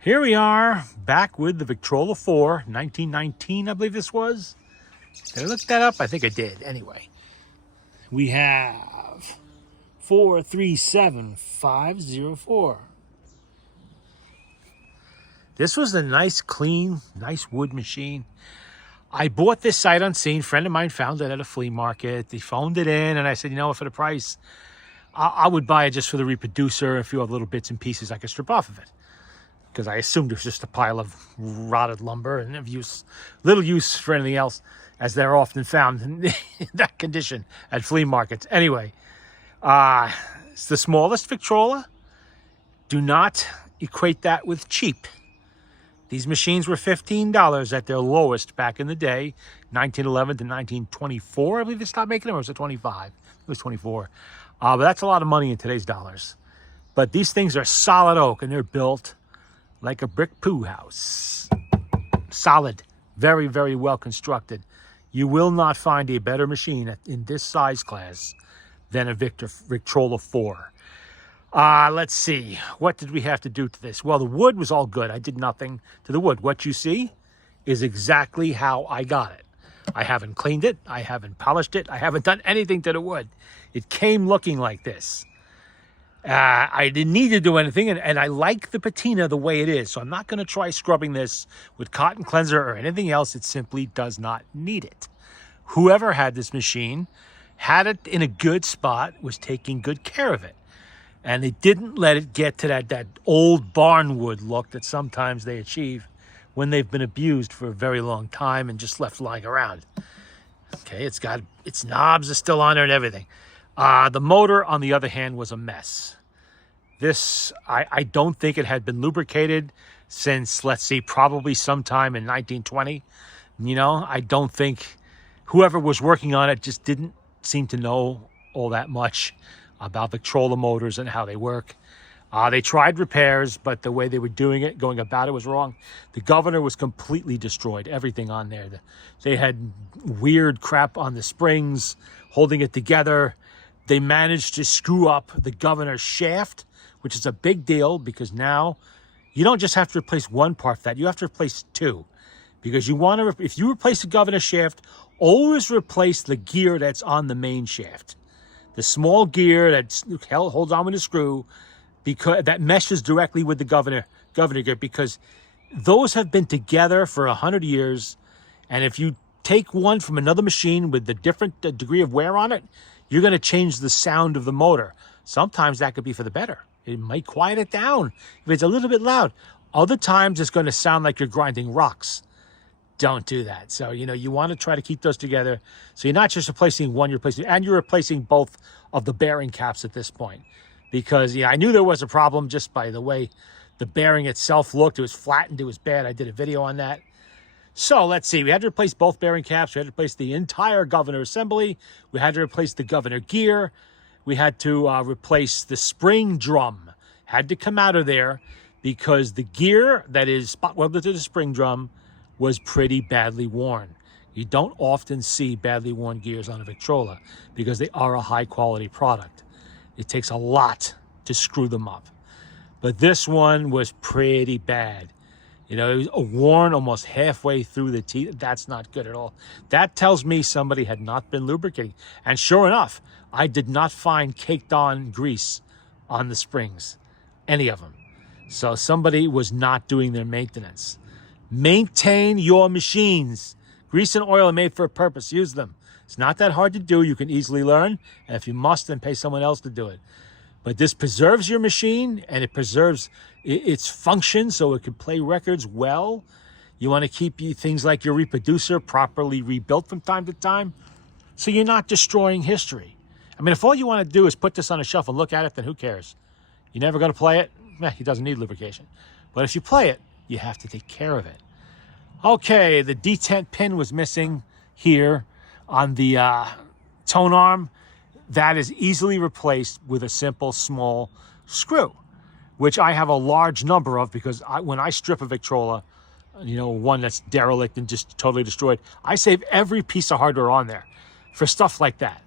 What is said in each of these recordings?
Here we are, back with the Victrola IV, 1919, I believe this was. Did I look that up? I think I did. Anyway, we have 437504. This was a nice, clean, nice wood machine. I bought this sight unseen. A friend of mine found it at a flea market. They phoned it in, and I said, you know what, for the price, I would buy it just for the reproducer, a few other little bits and pieces I could strip off of it. Because I assumed it was just a pile of rotted lumber and of little use for anything else, as they're often found in that condition at flea markets. Anyway, it's the smallest Victrola. Do not equate that with cheap. These machines were $15 at their lowest back in the day, 1911 to 1924. I believe they stopped making them, or was it 25? It was 24. But that's a lot of money in today's dollars. But these things are solid oak, and they're built like a brick poo house. Solid, very, very well constructed. You will not find a better machine in this size class than a Victrola IV. Let's see. What did we have to do to this? Well, the wood was all good. I did nothing to the wood. What you see is exactly how I got it. I haven't cleaned it. I haven't polished it. I haven't done anything to the wood. It came looking like this. I didn't need to do anything, and I like the patina the way it is, so I'm not going to try scrubbing this with cotton cleanser or anything else. It simply does not need it. Whoever had this machine had it in a good spot, was taking good care of it, and they didn't let it get to that old barnwood look that sometimes they achieve when they've been abused for a very long time and just left lying around. Okay, its knobs are still on there and everything. The motor, on the other hand, was a mess. This, I don't think it had been lubricated since, let's see, probably sometime in 1920. You know, I don't think whoever was working on it just didn't seem to know all that much about Victrola motors and how they work. They tried repairs, but the way they were doing it, going about it, was wrong. The governor was completely destroyed, everything on there. They had weird crap on the springs, holding it together. They managed to screw up the governor's shaft, which is a big deal, because now you don't just have to replace one part of that. You have to replace two, because you want to, if you replace the governor's shaft, always replace the gear that's on the main shaft. The small gear that holds on with a screw, because that meshes directly with the governor gear, because those have been together for 100 years. And if you take one from another machine with a different degree of wear on it, you're going to change the sound of the motor. Sometimes that could be for the better. It might quiet it down if it's a little bit loud. Other times it's going to sound like you're grinding rocks. Don't do that. So, you know, you want to try to keep those together. So you're not just replacing one, you're replacing both of the bearing caps at this point. Because, yeah, I knew there was a problem just by the way the bearing itself looked. It was flattened. It was bad. I did a video on that. So let's see. We had to replace both bearing caps. We had to replace the entire governor assembly. We had to replace the governor gear. We had to replace the spring drum. Had to come out of there because the gear that is spot welded to the spring drum was pretty badly worn. You don't often see badly worn gears on a Victrola because they are a high quality product. It takes a lot to screw them up. But this one was pretty bad. You know, it was worn almost halfway through the teeth. That's not good at all. That tells me somebody had not been lubricating. And sure enough, I did not find caked on grease on the springs, any of them. So somebody was not doing their maintenance. Maintain your machines. Grease and oil are made for a purpose. Use them. It's not that hard to do. You can easily learn. And if you must, then pay someone else to do it. But this preserves your machine, and it preserves its function so it can play records well. You want to keep things like your reproducer properly rebuilt from time to time, so you're not destroying history. I mean, if all you want to do is put this on a shelf and look at it, then who cares? You're never going to play it? It doesn't need lubrication. But if you play it, you have to take care of it. Okay, the detent pin was missing here on the tone arm. That is easily replaced with a simple small screw, which I have a large number of, because when I strip a Victrola, you know, one that's derelict and just totally destroyed, I save every piece of hardware on there for stuff like that.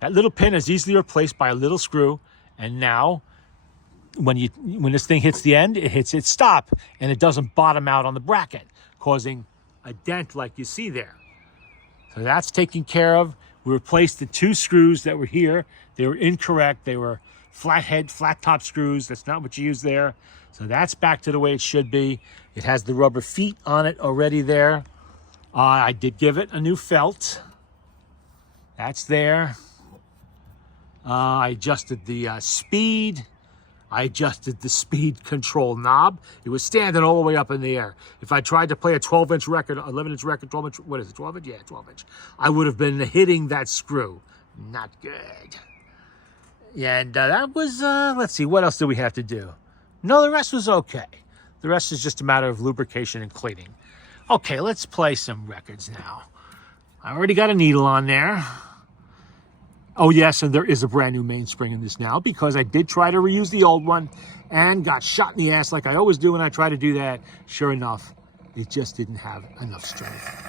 That little pin is easily replaced by a little screw, and now when this thing hits the end, it hits its stop, and it doesn't bottom out on the bracket, causing a dent like you see there. So that's taken care of. We replaced the 2 screws that were here. They were incorrect. They were flat top screws. That's not what you use there. So that's back to the way it should be. It has the rubber feet on it already there. I did give it a new felt. That's there. I adjusted the speed. I adjusted the speed control knob. It was standing all the way up in the air. If I tried to play a 12-inch record, 11-inch record, 12-inch, what is it, 12-inch? Yeah, 12-inch. I would have been hitting that screw. Not good. Yeah, and that was, let's see, what else did we have to do? No, the rest was okay. The rest is just a matter of lubrication and cleaning. Okay, let's play some records now. I already got a needle on there. Oh, yes, and there is a brand new mainspring in this now because I did try to reuse the old one and got shot in the ass like I always do when I try to do that. Sure enough, it just didn't have enough strength.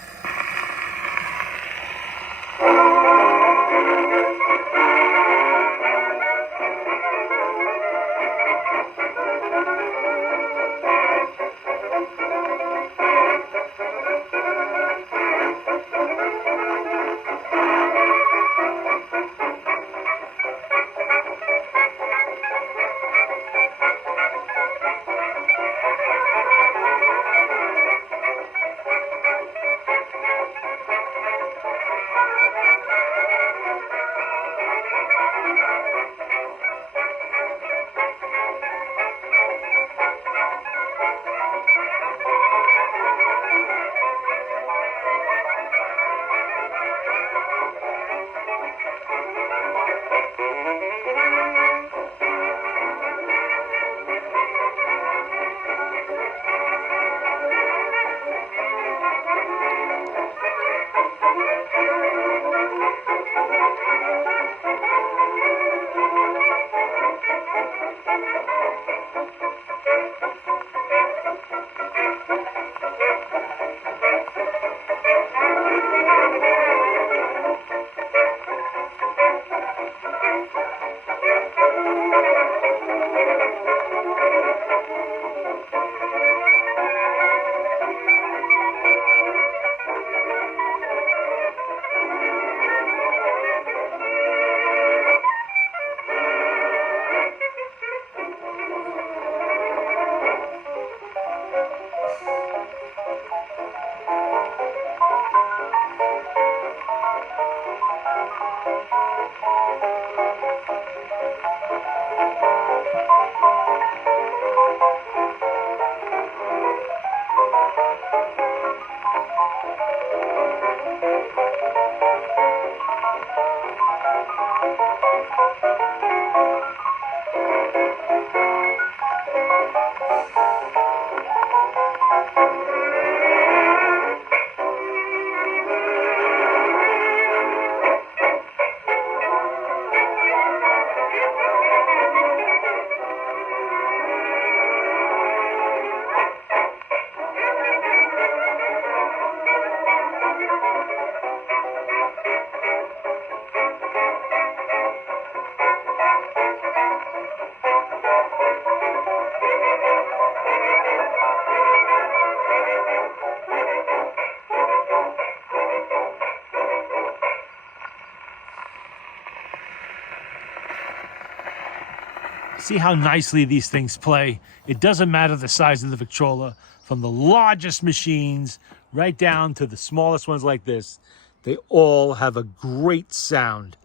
See how nicely these things play. It doesn't matter the size of the Victrola, from the largest machines right down to the smallest ones like this. They all have a great sound.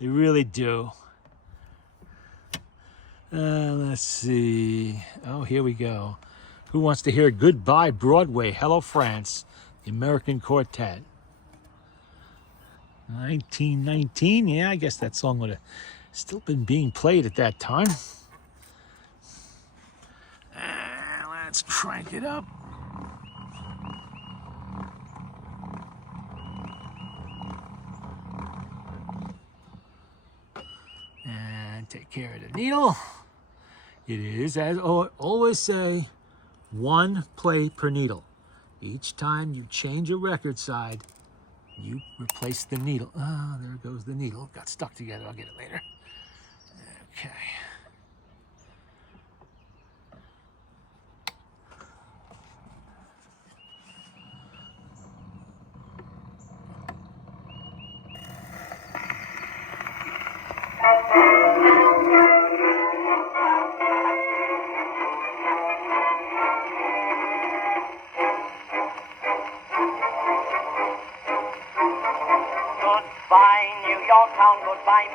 They really do. Let's see. Oh, here we go. Who wants to hear Goodbye Broadway, Hello France, the American Quartet? 1919, yeah, I guess that song would have still been being played at that time. Let's crank it up. And take care of the needle. It is, as I always say, one play per needle. Each time you change a record side, you replace the needle. Ah, there goes the needle. Got stuck together. I'll get it later. Okay.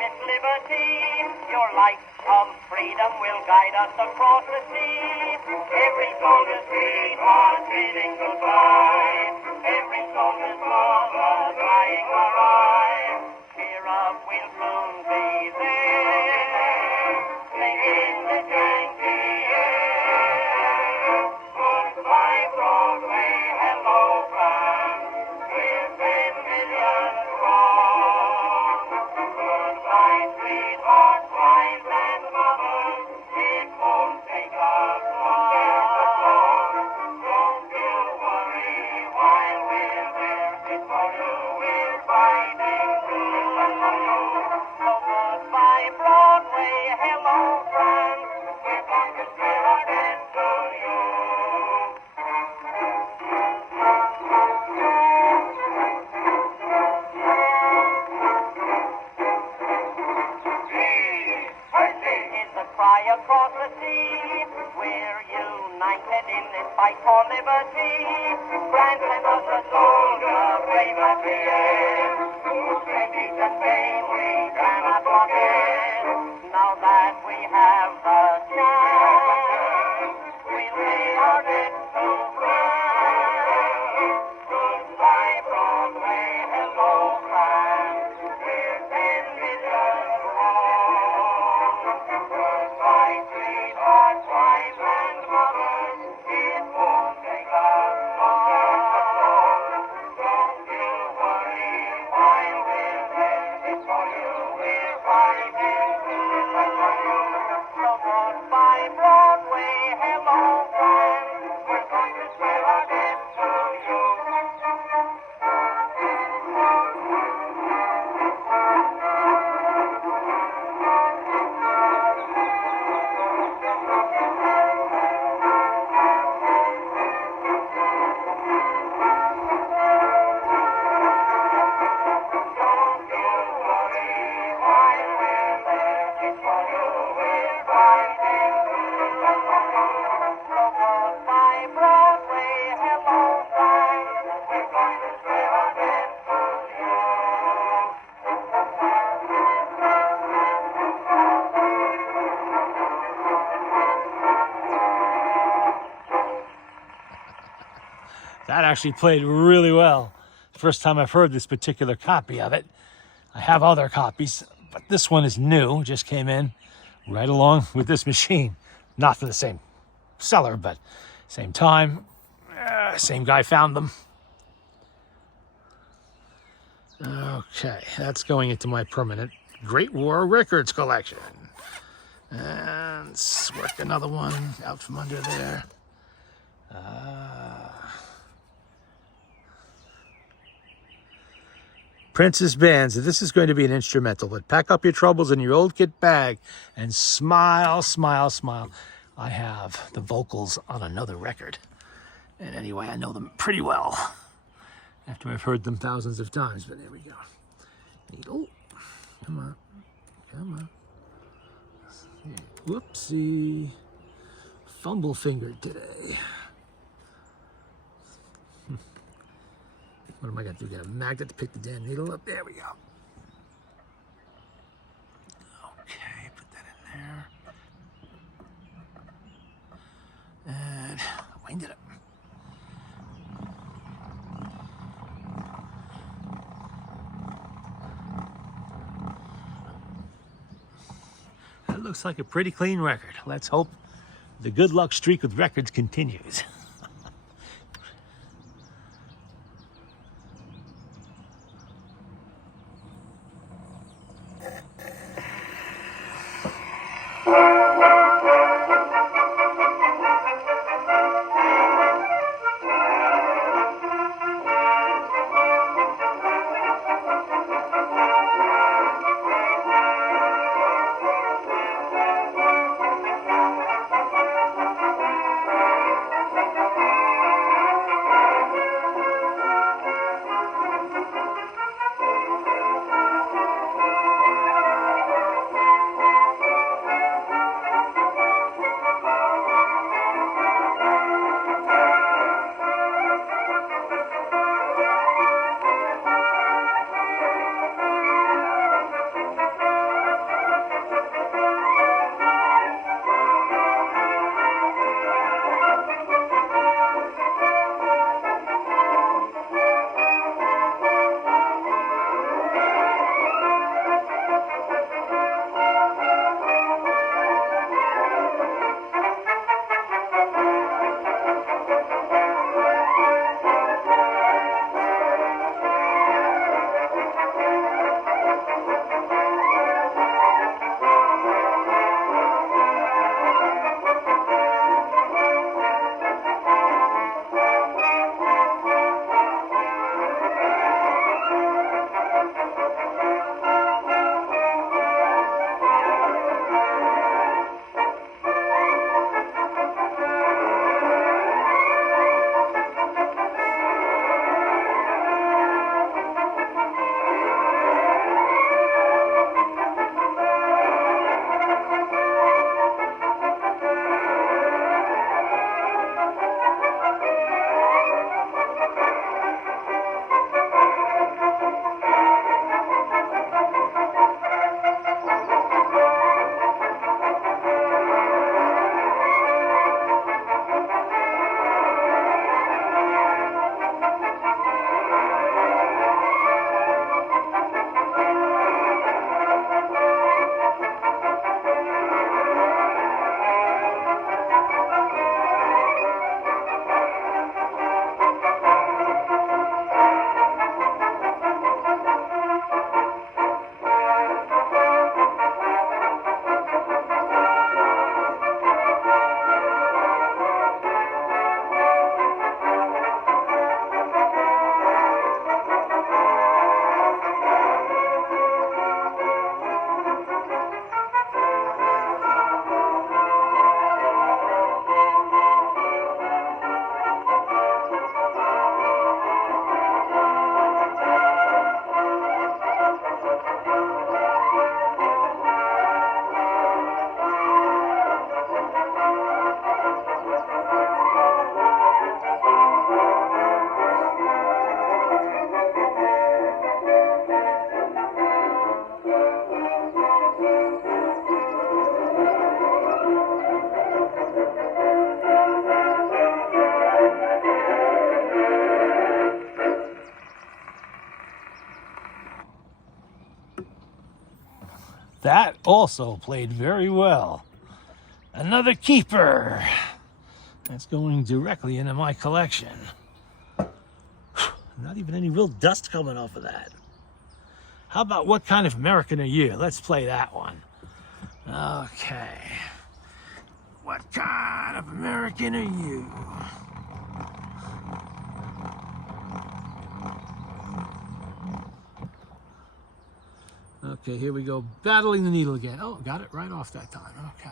this liberty, your light of freedom will guide us across the sea. Every soldier's sweetheart bidding goodbye. Every soldier's mother drying her eyes. Cheer up, we'll soon be there, singing the Yankee air. Goodbye, Broadway, hello, France. We're 10 million strong. Goodbye, sweethearts, wives, and mothers. It won't take us long. Don't you worry while we're there. It's for you we're fighting through. So goodbye, Broadway, hello, France. We're going to swear our debt to you. Is the cry across the sea. We're united in this fight for liberty. Grant send us a soldier, brave as we are. Whose defeat and fame we cannot forget. Now that we have the chance, we'll pay our debt to France. Goodbye, Broadway, hello, France. We're 10 million strong. Goodbye, sweethearts, wives, and mothers. It won't take us long. Don't you worry while we're there. It's for you we're fighting through. So goodbye, Broadway, hello, France. We're going to swear our debt to you. Don't you worry while we're there. It's for you we're fighting through. So goodbye, Broadway, hello, France. We're going to swear our debt to you. That actually played really well. First time I've heard this particular copy of it. I have other copies, but this one is new, just came in right along with this machine. Not from the same seller, but same time, same guy found them. Okay, that's going into my permanent Great War Records collection. And let's work another one out from under there. Prince's Bands. This is going to be an instrumental, but pack up your troubles in your old kit bag and smile, smile, smile. I have the vocals on another record. And anyway, I know them pretty well after I've heard them thousands of times, but there we go. Needle. Come on. Come on. Whoopsie. Fumble fingered today. What am I going to do? Get a magnet to pick the damn needle up? There we go. Okay, put that in there. And wind it up. That looks like a pretty clean record. Let's hope the good luck streak with records continues. That also played very well. Another keeper. That's going directly into my collection. Not even any real dust coming off of that. How about What Kind of American Are You? Let's play that one. Okay. What kind of American are you? Okay, here we go. Battling the Needle again. Oh, got it right off that time. Okay.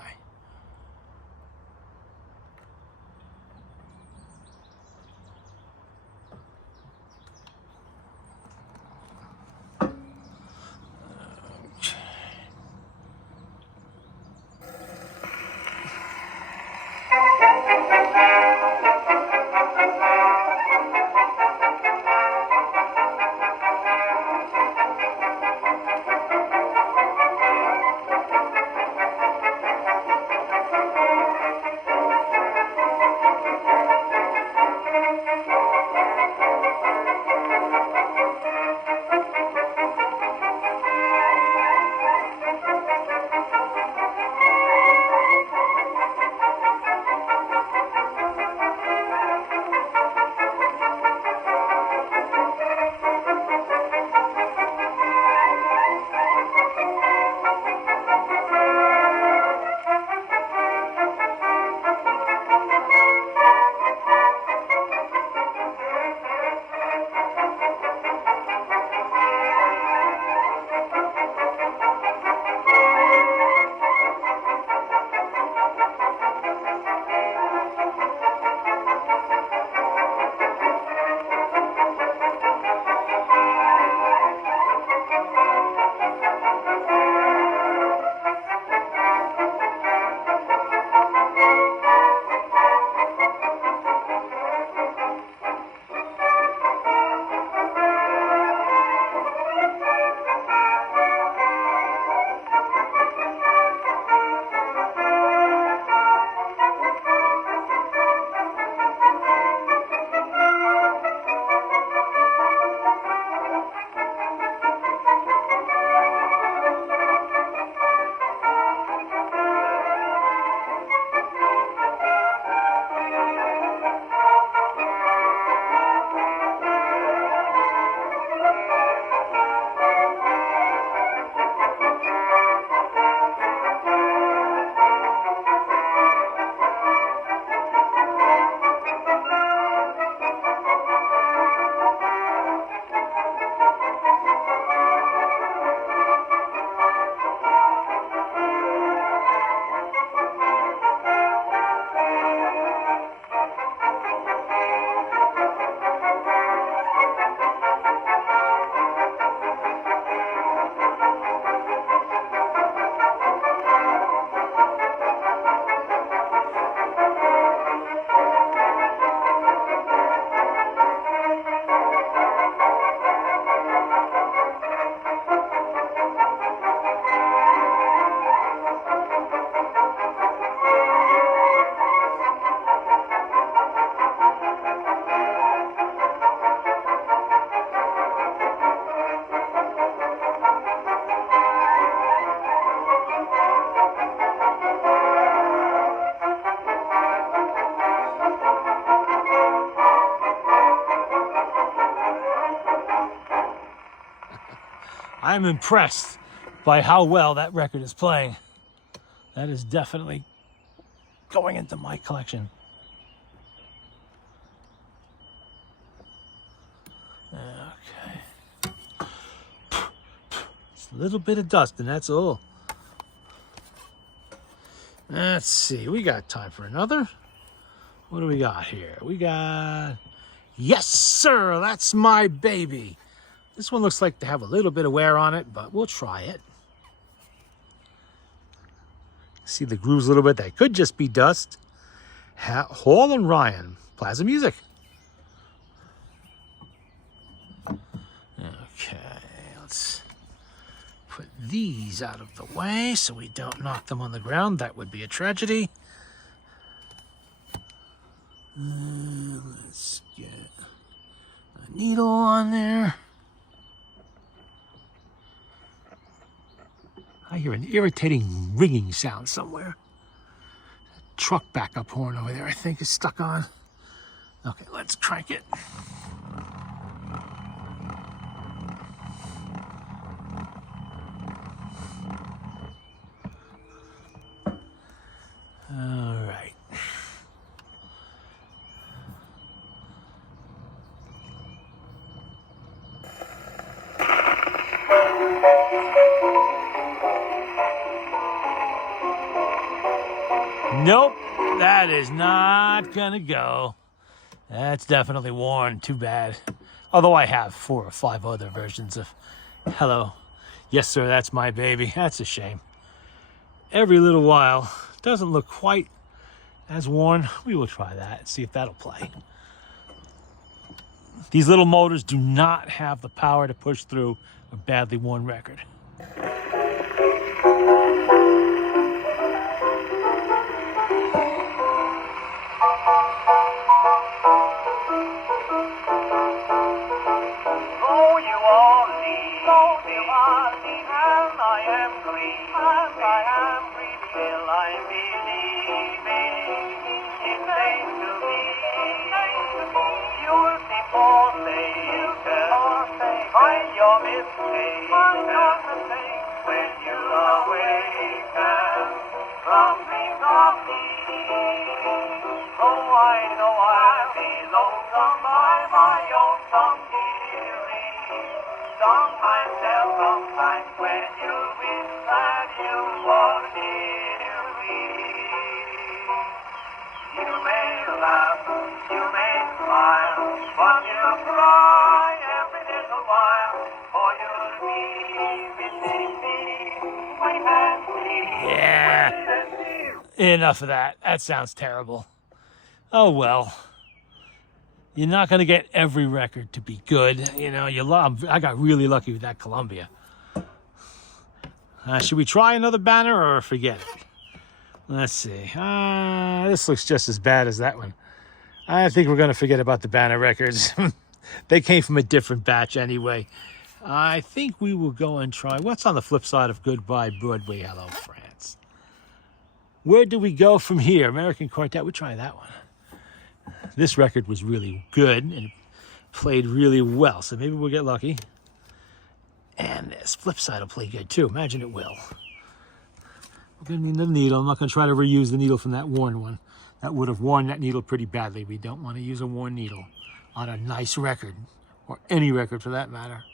I'm impressed by how well that record is playing. That is definitely going into my collection. Okay. It's a little bit of dust, and that's all. Let's see, we got time for another. What do we got here? We got, yes sir, that's my baby. This one looks like to have a little bit of wear on it, but we'll try it. See the grooves a little bit, that could just be dust. Hall and Ryan, Plaza Music. Okay, let's put these out of the way so we don't knock them on the ground. That would be a tragedy. Let's get a needle on there. I hear an irritating ringing sound somewhere. Truck backup horn over there, I think, is stuck on. Okay, let's crank it. All right. Nope, that is not gonna go. That's definitely worn. Too bad. Although I have 4 or 5 other versions of hello. Yes, sir, that's my baby. That's a shame. Every little while. Doesn't look quite as worn. We will try that and see if that'll play. These little motors do not have the power to push through a badly worn record. Enough of that. That sounds terrible. Oh well. You're not going to get every record to be good. You know, I got really lucky with that Columbia. Should we try another banner or forget it? Let's see. This looks just as bad as that one. I think we're going to forget about the banner records. They came from a different batch anyway. I think we will go and try. What's on the flip side of Goodbye Broadway, Hello France? Where do we go from here? American Quartet. We'll try that one. This record was really good and played really well, so maybe we'll get lucky. And this flip side will play good too. Imagine it will. We're going to need the needle. I'm not going to try to reuse the needle from that worn one. That would have worn that needle pretty badly. We don't want to use a worn needle on a nice record, or any record for that matter.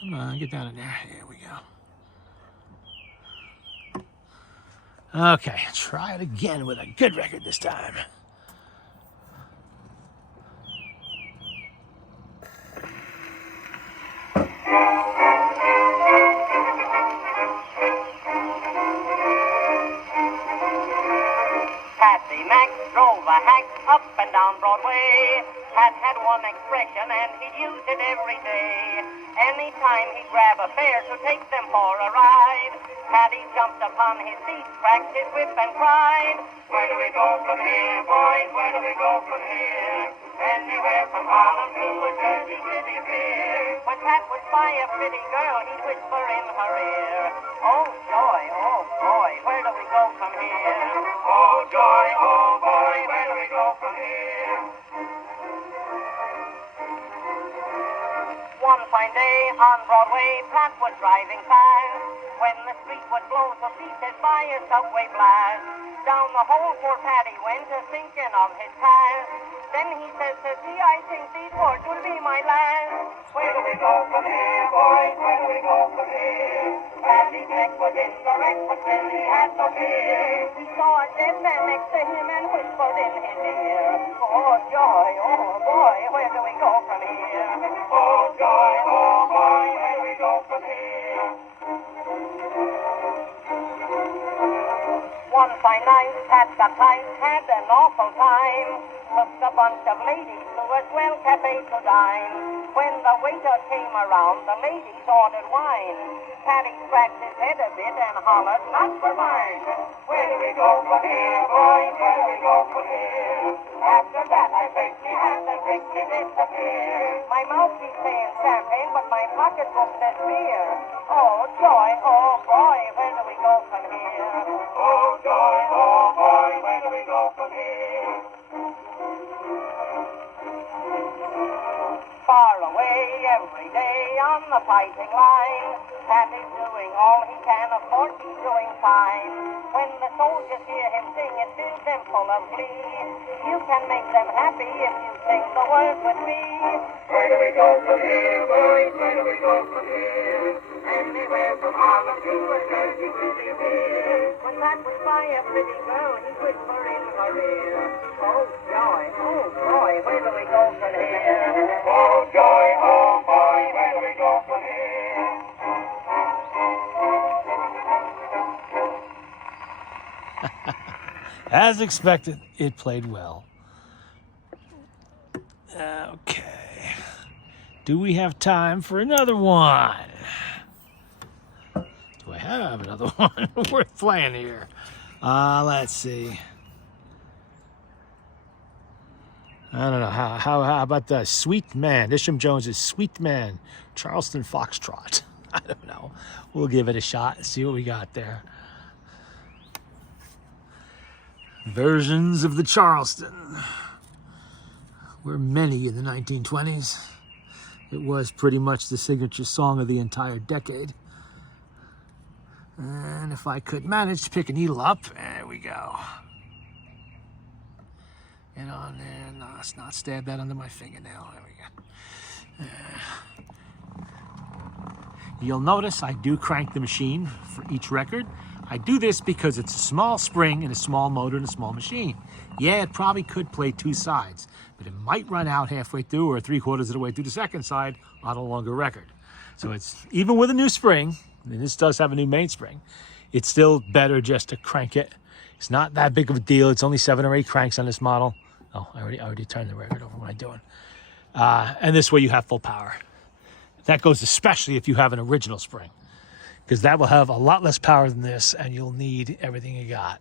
Come on, get down in there. Here we go. Okay, try it again with a good record this time. Drove a hack up and down Broadway. Pat had one expression and he'd use it every day. Anytime he'd grab a fare to take them for a ride, Patty jumped upon his seat, cracked his whip and cried, "Where do we go from here, boys? Where do we go from here? Anywhere from Harlem to a Jersey City pier." When Pat would spy a pretty girl, he'd whisper in her ear, "Oh joy, oh boy, where do we go from here? Oh joy, oh boy, where do we go from here?" One fine day on Broadway, Pat was driving fast, when the street would blow to pieces by a subway blast. Down the hole poor Patty went, thinking of his past. Then he says to see, "I think these words will be my last. Where do we go from here, boys? Where do we go from here?" Patty's neck was in the wreck, but still he had no fear. He saw a dead man next to him and whispered in his ear, "Oh joy, oh boy, where do we go from here? Oh joy, oh boy, where do we go from here?" One fine ninth at the time, had an awful time. Took a bunch of ladies to a swell cafe to dine. When the waiter came around, the ladies ordered wine. Paddy scratched his head a bit and hollered, "Not for mine." Where do we go from here, boys? Where do we go from here? After that, I take me hat and quickly disappear. My mouth keeps saying champagne, but my pocketbook says beer. Oh joy, oh boy, where do we go from here? Oh joy, oh boy, where do we go from here? Far away every day on the fighting line. Paddy's doing all he can, of course he's doing fine. When the soldiers hear him sing, it fills them full of glee. You can make them happy if you sing the words with me. Where do we go from here, boys? Where do we go from here? Anywhere from Harlem to a Jersey City pier. When that was by a pretty girl, he whispered in her ear, "Oh joy, oh boy, where do we go from here? Oh joy, oh boy, where do we go from here?" As expected, it played well. Okay. Do we have time for another one? Do I have another one worth playing here? Let's see. I don't know. How about the Sweet Man? Isham Jones's Sweet Man, Charleston Foxtrot. I don't know. We'll give it a shot and see what we got there. Versions of the Charleston were many in the 1920s. It was pretty much the signature song of the entire decade. And if I could manage to pick a needle up, there we go. Get on there. No, let's not stab that under my fingernail. There we go. You'll notice I do crank the machine for each record. I do this because it's a small spring and a small motor and a small machine. Yeah, it probably could play two sides, but it might run out halfway through or 3/4 of the way through the second side on a longer record. So it's, even with a new spring, and this does have a new mainspring, it's still better just to crank it. It's not that big of a deal. It's only 7 or 8 cranks on this model. Oh, I already turned the record over. What am I doing? And this way you have full power. That goes especially if you have an original spring, because that will have a lot less power than this, and you'll need everything you got.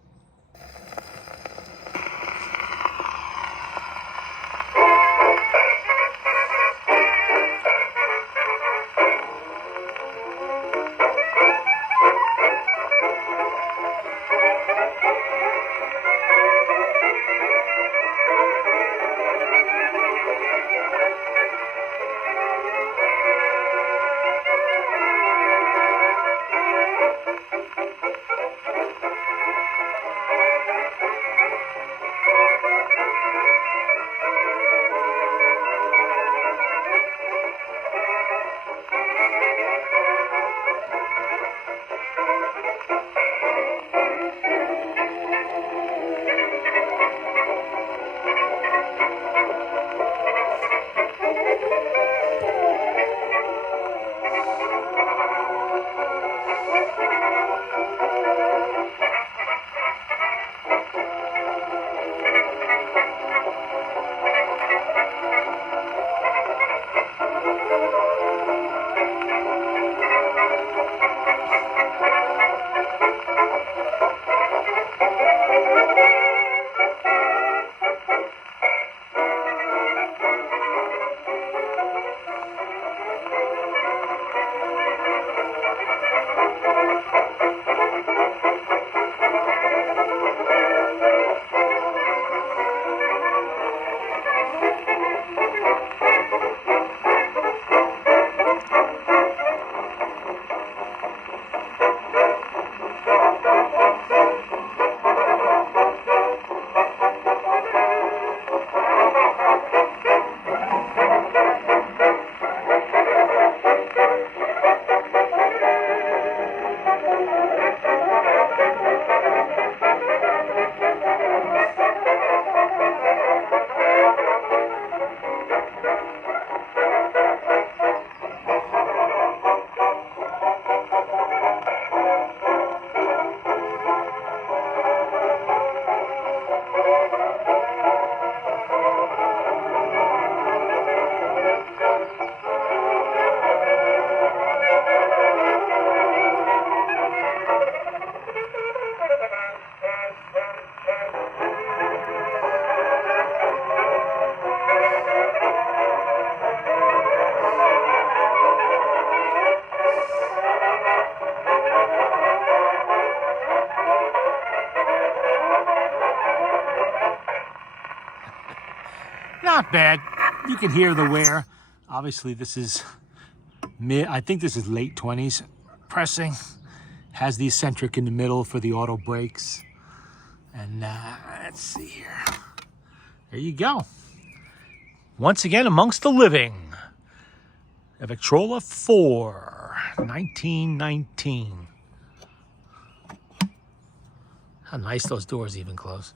not bad. You can hear the wear. Obviously, this is I think this is late 20s pressing. Has the eccentric in the middle for the auto brakes. And let's see here. There you go. Once again, amongst the living. A Victrola IV, 1919. How nice those doors even close.